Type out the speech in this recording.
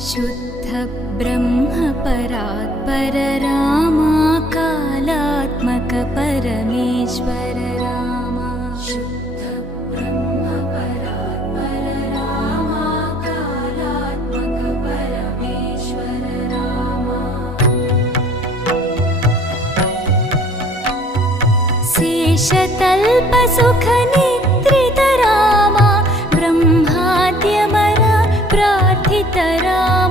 शुद्ध ब्रह्म परात्पर रामा कालात्मक परमेश्वर रामा शुद्ध ब्रह्म परात्पर रामा कालात्मक परमेश्वर रामा शेषतल्प सुख निद्रित रामा ब्रह्माद्यमर प्रार्थित रामा